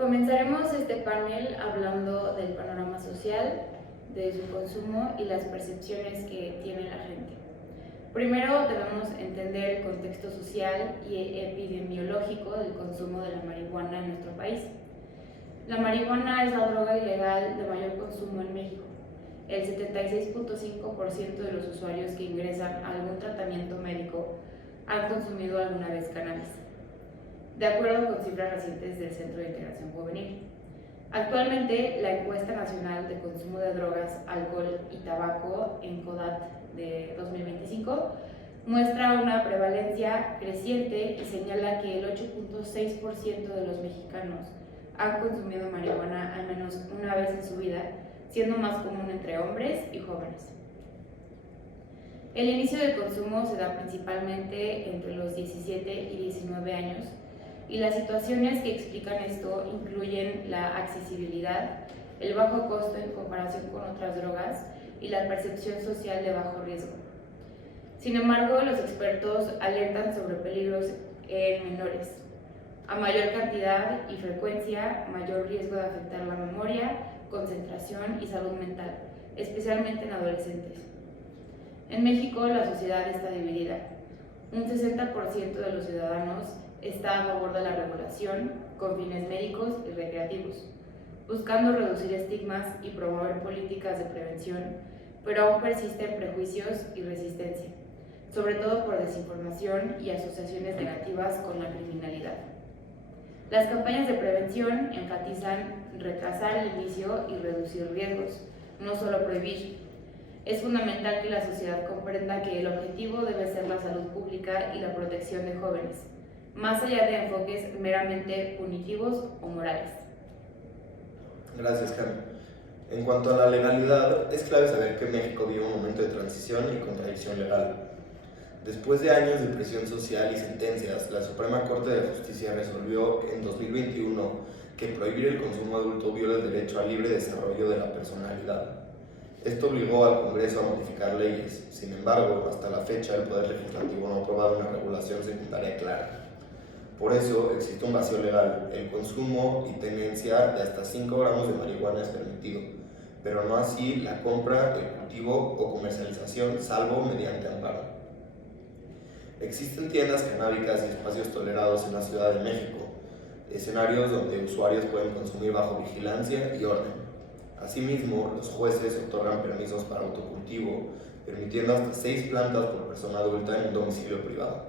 Comenzaremos este panel hablando del panorama social, de su consumo y las percepciones que tiene la gente. Primero debemos entender el contexto social y epidemiológico del consumo de la marihuana en nuestro país. La marihuana es la droga ilegal de mayor consumo en México. El 76.5% de los usuarios que ingresan a algún tratamiento médico han consumido alguna vez cannabis, de acuerdo con cifras recientes del Centro de Integración Juvenil. Actualmente, la Encuesta Nacional de Consumo de Drogas, Alcohol y Tabaco en CODAT de 2025 muestra una prevalencia creciente y señala que el 8.6% de los mexicanos han consumido marihuana al menos una vez en su vida, siendo más común entre hombres y jóvenes. El inicio del consumo se da principalmente entre los 17 y 19 años, y las situaciones que explican esto incluyen la accesibilidad, el bajo costo en comparación con otras drogas y la percepción social de bajo riesgo. Sin embargo, los expertos alertan sobre peligros en menores. A mayor cantidad y frecuencia, mayor riesgo de afectar la memoria, concentración y salud mental, especialmente en adolescentes. En México, la sociedad está dividida. Un 60% de los ciudadanos está a favor de la regulación con fines médicos y recreativos, buscando reducir estigmas y promover políticas de prevención, pero aún persisten prejuicios y resistencia, sobre todo por desinformación y asociaciones negativas con la criminalidad. Las campañas de prevención enfatizan retrasar el inicio y reducir riesgos, no solo prohibir. Es fundamental que la sociedad comprenda que el objetivo debe ser la salud pública y la protección de jóvenes, más allá de enfoques meramente punitivos o morales. Gracias, Cami. En cuanto a la legalidad, es clave saber que México vive un momento de transición y contradicción legal. Después de años de presión social y sentencias, la Suprema Corte de Justicia resolvió en 2021 que prohibir el consumo adulto viola el derecho al libre desarrollo de la personalidad. Esto obligó al Congreso a modificar leyes. Sin embargo, hasta la fecha el Poder Legislativo no ha aprobado una regulación secundaria clara. Por eso existe un vacío legal. El consumo y tenencia de hasta 5 gramos de marihuana es permitido, pero no así la compra, el cultivo o comercialización, salvo mediante amparo. Existen tiendas canábicas y espacios tolerados en la Ciudad de México, escenarios donde usuarios pueden consumir bajo vigilancia y orden. Asimismo, los jueces otorgan permisos para autocultivo, permitiendo hasta 6 plantas por persona adulta en un domicilio privado.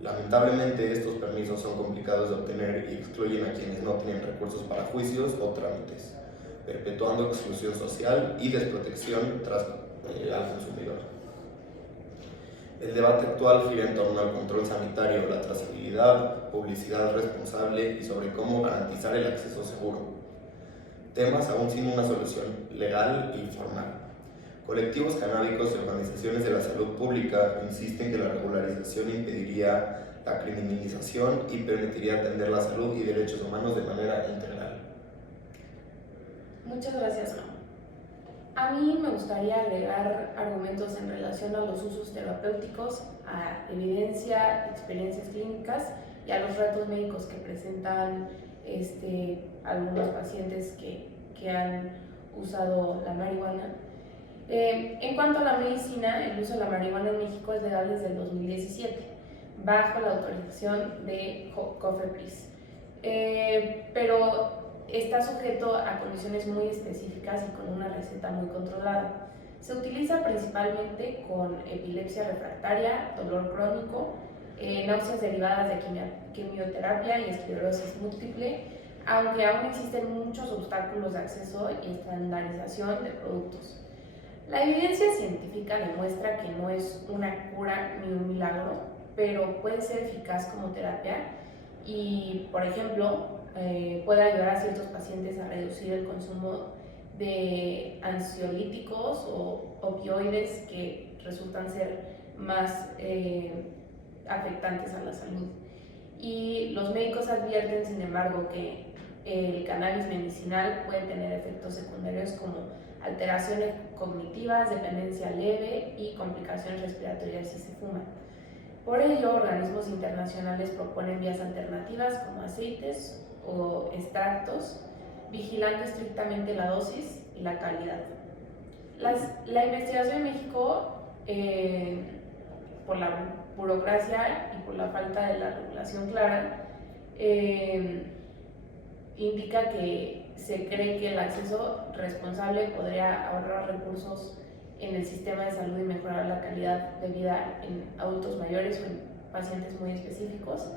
Lamentablemente, estos permisos son complicados de obtener y excluyen a quienes no tienen recursos para juicios o trámites, perpetuando exclusión social y desprotección al consumidor. El debate actual gira en torno al control sanitario, la trazabilidad, publicidad responsable y sobre cómo garantizar el acceso seguro. Temas aún sin una solución legal y formal. Colectivos canábicos y organizaciones de la salud pública insisten que la regularización impediría la criminalización y permitiría atender la salud y derechos humanos de manera integral. Muchas gracias, Raúl. A mí me gustaría agregar argumentos en relación a los usos terapéuticos, a evidencia, experiencias clínicas y a los retos médicos que presentan algunos pacientes que han usado la marihuana. En cuanto a la medicina, el uso de la marihuana en México es legal desde el 2017, bajo la autorización de COFEPRIS, pero está sujeto a condiciones muy específicas y con una receta muy controlada. Se utiliza principalmente con epilepsia refractaria, dolor crónico, náuseas derivadas de quimioterapia y esclerosis múltiple, aunque aún existen muchos obstáculos de acceso y estandarización de productos. La evidencia científica demuestra que no es una cura ni un milagro, pero puede ser eficaz como terapia y, por ejemplo, puede ayudar a ciertos pacientes a reducir el consumo de ansiolíticos o opioides que resultan ser más afectantes a la salud. Y los médicos advierten, sin embargo, que el cannabis medicinal puede tener efectos secundarios como alteraciones cognitivas, dependencia leve y complicaciones respiratorias si se fuma. Por ello, organismos internacionales proponen vías alternativas como aceites o extractos, vigilando estrictamente la dosis y la calidad. La investigación en México, por la burocracia y por la falta de la regulación clara, indica que se cree que el acceso responsable podría ahorrar recursos en el sistema de salud y mejorar la calidad de vida en adultos mayores o en pacientes muy específicos.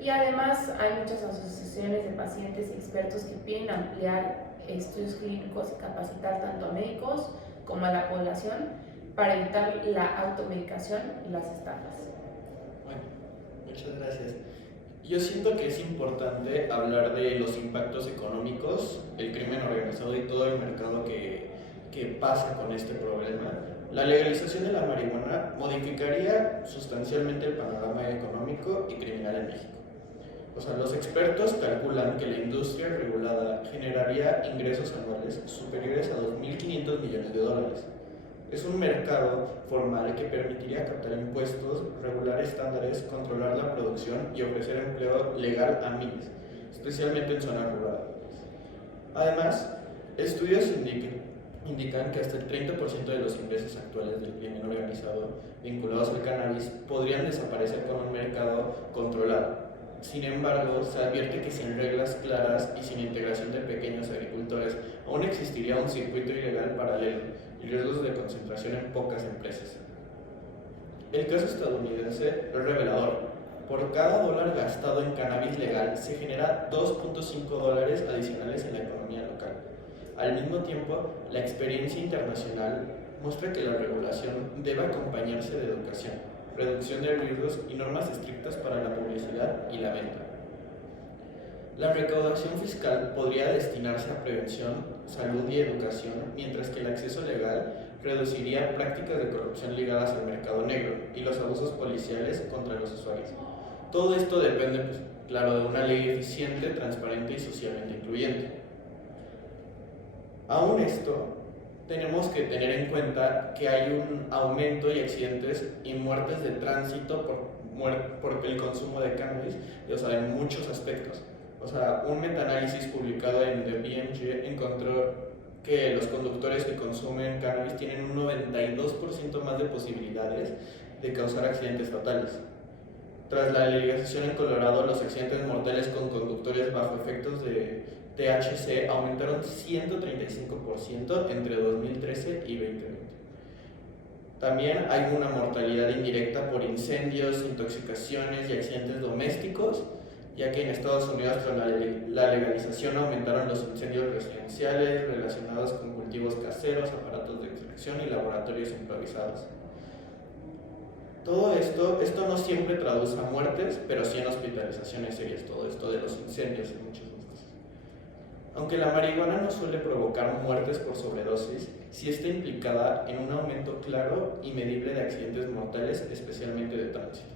Y además hay muchas asociaciones de pacientes y expertos que piden ampliar estudios clínicos y capacitar tanto a médicos como a la población para evitar la automedicación y las estafas. Bueno, muchas gracias. Yo siento que es importante hablar de los impactos económicos, el crimen organizado y todo el mercado que pasa con este problema. La legalización de la marihuana modificaría sustancialmente el panorama económico y criminal en México. O sea, los expertos calculan que la industria regulada generaría ingresos anuales superiores a $2.500 millones. Es un mercado formal que permitiría captar impuestos, regular estándares, controlar la producción y ofrecer empleo legal a miles, especialmente en zonas rurales. Además, estudios indican que hasta el 30% de los ingresos actuales del crimen organizado vinculados al cannabis podrían desaparecer con un mercado controlado. Sin embargo, se advierte que sin reglas claras y sin integración de pequeños agricultores, aún existiría un circuito ilegal paralelo y riesgos de concentración en pocas empresas. El caso estadounidense es revelador. Por cada dólar gastado en cannabis legal se genera $2.5 adicionales en la economía local. Al mismo tiempo, la experiencia internacional muestra que la regulación debe acompañarse de educación, reducción de riesgos y normas estrictas para la publicidad y la venta. La recaudación fiscal podría destinarse a prevención, salud y educación, mientras que el acceso legal reduciría prácticas de corrupción ligadas al mercado negro y los abusos policiales contra los usuarios. Todo esto depende, claro, de una ley eficiente, transparente y socialmente incluyente. Aún esto, tenemos que tener en cuenta que hay un aumento de accidentes y muertes de tránsito por el consumo de cannabis, o sea, en muchos aspectos. O sea, un metaanálisis publicado en The BMJ encontró que los conductores que consumen cannabis tienen un 92% más de posibilidades de causar accidentes fatales. Tras la legalización en Colorado, los accidentes mortales con conductores bajo efectos de THC aumentaron 135% entre 2013 y 2020. También hay una mortalidad indirecta por incendios, intoxicaciones y accidentes domésticos, ya que en Estados Unidos tras la legalización aumentaron los incendios residenciales relacionados con cultivos caseros, aparatos de extracción y laboratorios improvisados. Todo esto no siempre traduce a muertes, pero sí en hospitalizaciones serias, todo esto de los incendios y muchas cosas. Aunque la marihuana no suele provocar muertes por sobredosis, sí está implicada en un aumento claro y medible de accidentes mortales, especialmente de tránsito.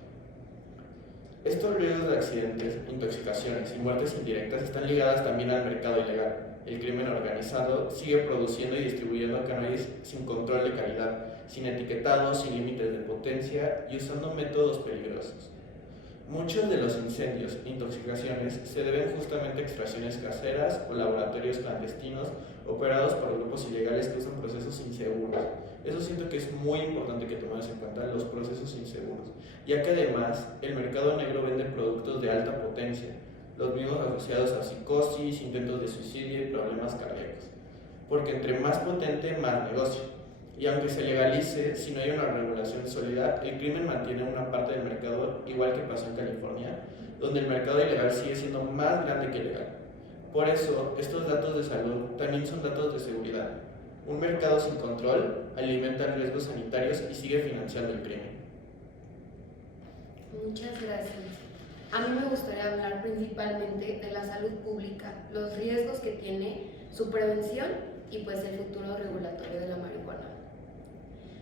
Estos riesgos de accidentes, intoxicaciones y muertes indirectas están ligadas también al mercado ilegal. El crimen organizado sigue produciendo y distribuyendo cannabis sin control de calidad, sin etiquetado, sin límites de potencia y usando métodos peligrosos. Muchos de los incendios e intoxicaciones se deben justamente a extracciones caseras o laboratorios clandestinos operados por grupos ilegales que usan procesos inseguros. Eso siento que es muy importante que tomemos en cuenta los procesos inseguros, ya que además el mercado negro vende productos de alta potencia, los mismos asociados a psicosis, intentos de suicidio y problemas cardíacos. Porque entre más potente, más negocio. Y aunque se legalice, si no hay una regulación sólida, el crimen mantiene una parte del mercado, igual que pasó en California, donde el mercado ilegal sigue siendo más grande que el legal. Por eso, estos datos de salud también son datos de seguridad. Un mercado sin control alimenta riesgos sanitarios y sigue financiando el crimen. Muchas gracias. A mí me gustaría hablar principalmente de la salud pública, los riesgos que tiene, su prevención y pues el futuro regulatorio de la marihuana.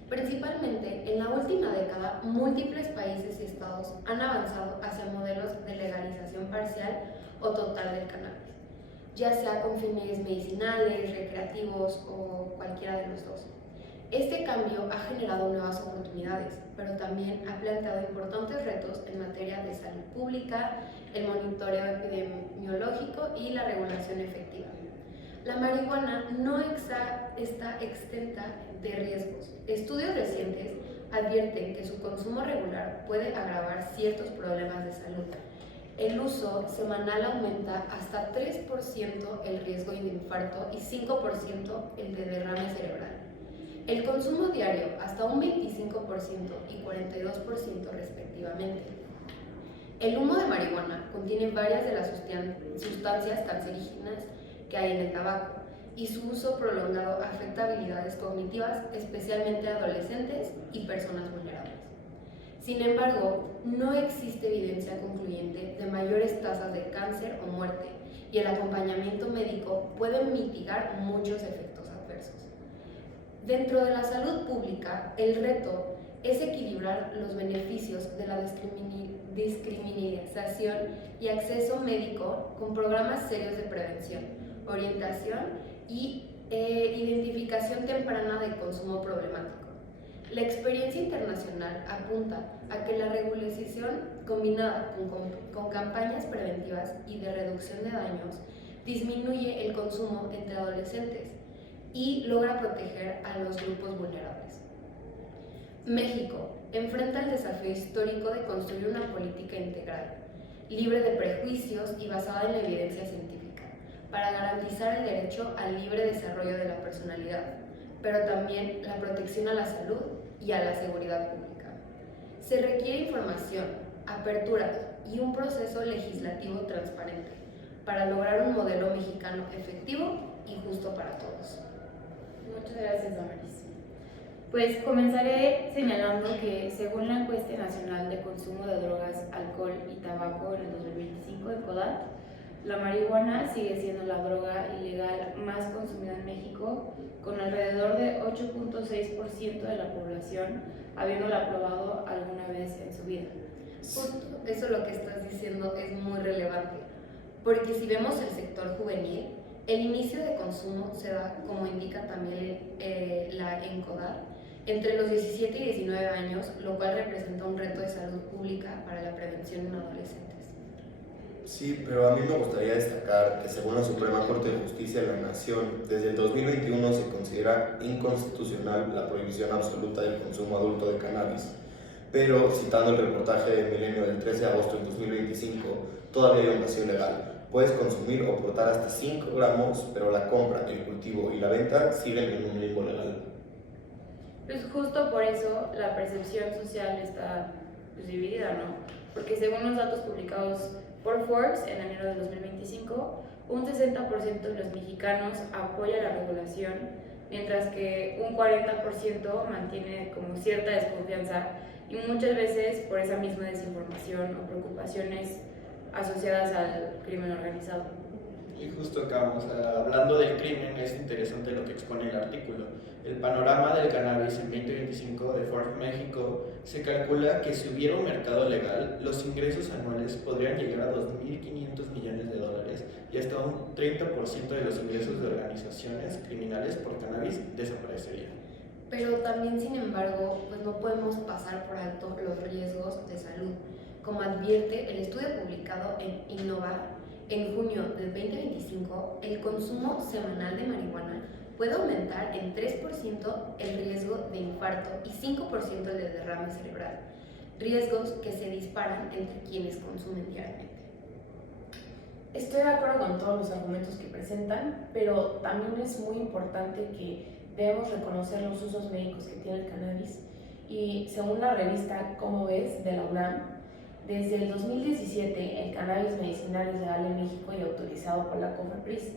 Principalmente, en la última década, múltiples países y estados han avanzado hacia modelos de legalización parcial o total del cannabis, ya sea con fines medicinales, recreativos o cualquiera de los dos. Este cambio ha generado nuevas oportunidades, pero también ha planteado importantes retos en materia de salud pública, el monitoreo epidemiológico farmacológico y la regulación efectiva. La marihuana no está exenta de riesgos. Estudios recientes advierten que su consumo regular puede agravar ciertos problemas de salud. El uso semanal aumenta hasta 3% el riesgo de infarto y 5% el de derrame cerebral. El consumo diario hasta un 25% y 42% respectivamente. El humo de marihuana contiene varias de las sustancias cancerígenas que hay en el tabaco y su uso prolongado afecta habilidades cognitivas, especialmente a adolescentes y personas vulnerables. Sin embargo, no existe evidencia concluyente de mayores tasas de cáncer o muerte y el acompañamiento médico puede mitigar muchos efectos adversos. Dentro de la salud pública, el reto es equilibrar los beneficios de la discriminación y acceso médico con programas serios de prevención, orientación y identificación temprana de consumo problemático. La experiencia internacional apunta a que la regulación combinada con campañas preventivas y de reducción de daños disminuye el consumo entre adolescentes y logra proteger a los grupos vulnerables. México enfrenta el desafío histórico de construir una política integral, libre de prejuicios y basada en la evidencia científica, para garantizar el derecho al libre desarrollo de la personalidad, pero también la protección a la salud y a la seguridad pública. Se requiere información, apertura y un proceso legislativo transparente para lograr un modelo mexicano efectivo y justo para todos. Muchas gracias, Damaris. Pues comenzaré señalando que según la encuesta nacional de consumo de drogas, alcohol y tabaco en el 2025 de CODAT, la marihuana sigue siendo la droga ilegal más consumida en México, con alrededor de 8.6% de la población habiéndola probado alguna vez en su vida. Justo eso lo que estás diciendo es muy relevante, porque si vemos el sector juvenil, el inicio de consumo se da, como indica también la ENCODAR, entre los 17 y 19 años, lo cual representa un reto de salud pública para la prevención en adolescentes. Sí, pero a mí me gustaría destacar que según la Suprema Corte de Justicia de la Nación, desde el 2021 se considera inconstitucional la prohibición absoluta del consumo adulto de cannabis. Pero, citando el reportaje de Milenio del 13 de agosto del 2025, todavía hay un vacío legal. Puedes consumir o portar hasta 5 gramos, pero la compra, el cultivo y la venta siguen en un limbo legal. Pues justo por eso la percepción social está dividida, ¿no? Porque según los datos publicados por Forbes en enero de 2025, un 60% de los mexicanos apoya la regulación, mientras que un 40% mantiene como cierta desconfianza y muchas veces por esa misma desinformación o preocupaciones asociadas al crimen organizado. Y justo acá, hablando del crimen, es interesante lo que expone el artículo. El panorama del cannabis en 2025 de Forbes México se calcula que si hubiera un mercado legal, los ingresos anuales podrían llegar a 2.500 millones de dólares y hasta un 30% de los ingresos de organizaciones criminales por cannabis desaparecerían. Pero también, sin embargo, pues no podemos pasar por alto los riesgos de salud. Como advierte el estudio publicado en Innovar, en junio del 2025, el consumo semanal de marihuana puede aumentar en 3% el riesgo de infarto y 5% el de derrame cerebral, riesgos que se disparan entre quienes consumen diariamente. Estoy de acuerdo con todos los argumentos que presentan, pero también es muy importante que debemos reconocer los usos médicos que tiene el cannabis y según la revista Cómo ves de la UNAM, desde el 2017 el cannabis medicinal es legal en México y autorizado por la COFEPRIS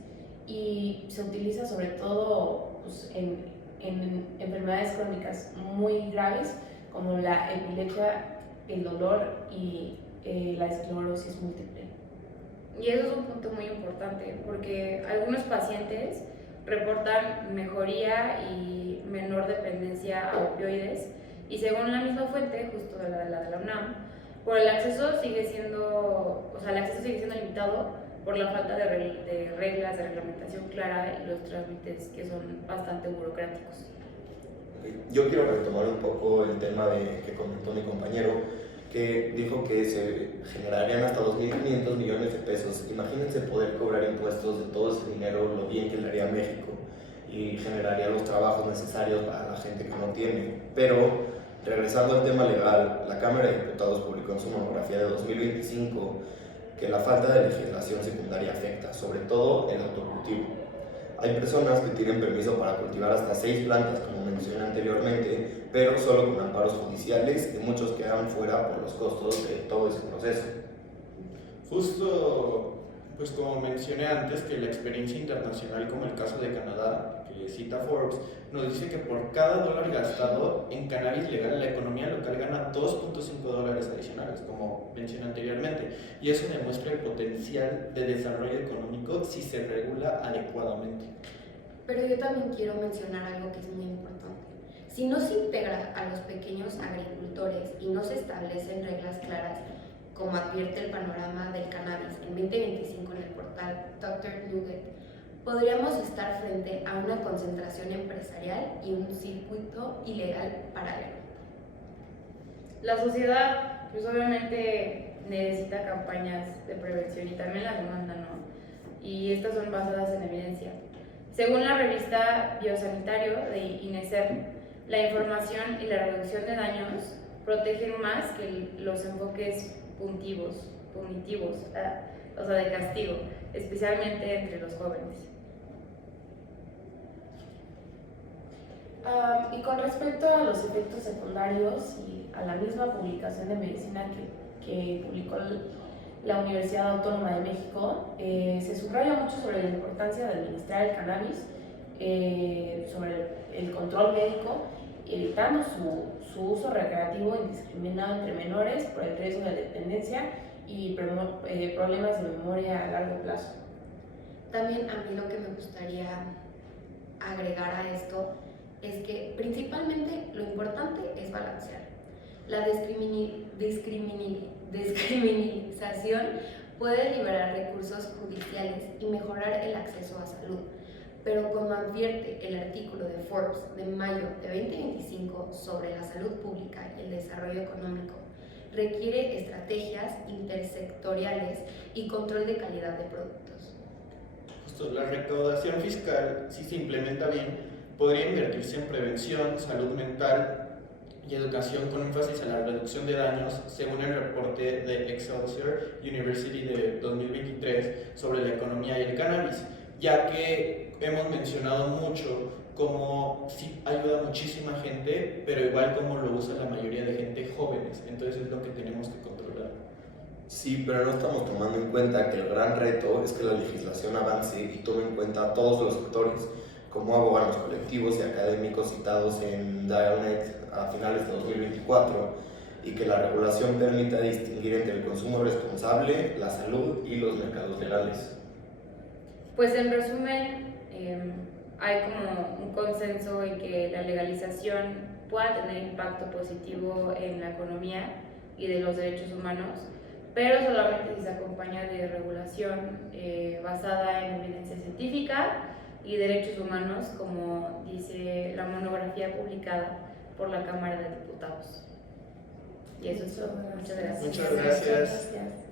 y se utiliza sobre todo pues, en enfermedades crónicas muy graves como la epilepsia, el dolor y la esclerosis múltiple. Y eso es un punto muy importante porque algunos pacientes reportan mejoría y menor dependencia a opioides y según la misma fuente, justo de la UNAM, el acceso sigue siendo limitado por la falta de reglas de reglamentación clara y los trámites que son bastante burocráticos. Yo quiero retomar un poco el tema que comentó mi compañero que dijo que se generarían hasta 2.500 millones de pesos. Imagínense poder cobrar impuestos de todo ese dinero, lo bien que le haría a México y generaría los trabajos necesarios para la gente que no tiene. Pero, regresando al tema legal, la Cámara de Diputados publicó en su monografía de 2025 que la falta de legislación secundaria afecta, sobre todo el autocultivo. Hay personas que tienen permiso para cultivar hasta 6 plantas, como mencioné anteriormente, pero solo con amparos judiciales y muchos quedan fuera por los costos de todo ese proceso. Justo, pues como mencioné antes, que la experiencia internacional, como el caso de Canadá, que cita Forbes, nos dice que por cada dólar gastado en cannabis legal, la economía local gana 2.5 dólares adicionales, como mencioné anteriormente, y eso demuestra el potencial de desarrollo económico si se regula adecuadamente. Pero yo también quiero mencionar algo que es muy importante. Si no se integra a los pequeños agricultores y no se establecen reglas claras, como advierte el panorama del cannabis en 2025 en el portal Dr. Nugget, podríamos estar frente a una concentración empresarial y un circuito ilegal paralelo. La sociedad, pues obviamente necesita campañas de prevención y también las demanda, ¿no? Y estas son basadas en evidencia. Según la revista Biosanitario de INESER, la información y la reducción de daños protegen más que los enfoques punitivos, o sea, de castigo, especialmente entre los jóvenes. Y con respecto a los efectos secundarios y a la misma publicación de medicina que publicó la Universidad Autónoma de México, se subraya mucho sobre la importancia de administrar el cannabis, sobre el control médico, evitando su uso recreativo indiscriminado entre menores por el riesgo de dependencia y problemas de memoria a largo plazo. También a mí lo que me gustaría agregar a esto es que principalmente lo importante es balancear. La descriminalización puede liberar recursos judiciales y mejorar el acceso a salud, pero como advierte el artículo de Forbes de mayo de 2025 sobre la salud pública y el desarrollo económico, requiere estrategias intersectoriales y control de calidad de productos. Justo, la recaudación fiscal, si se implementa bien, podría invertirse en prevención, salud mental y educación con énfasis a la reducción de daños, según el reporte de Excelsior University de 2023 sobre la economía y el cannabis, ya que hemos mencionado mucho cómo sí ayuda a muchísima gente, pero igual como lo usa la mayoría de gente jóvenes, entonces es lo que tenemos que controlar. Sí, pero no estamos tomando en cuenta que el gran reto es que la legislación avance y tome en cuenta a todos los sectores, como abogan los colectivos y académicos citados en Dialnet a finales de 2024, y que la regulación permita distinguir entre el consumo responsable, la salud y los mercados legales. Pues en resumen, hay como un consenso en que la legalización pueda tener impacto positivo en la economía y de los derechos humanos, pero solamente si se acompaña de regulación basada en evidencia científica y derechos humanos, como dice la monografía publicada por la Cámara de Diputados. Y eso es todo. Muchas gracias. Muchas gracias. Gracias.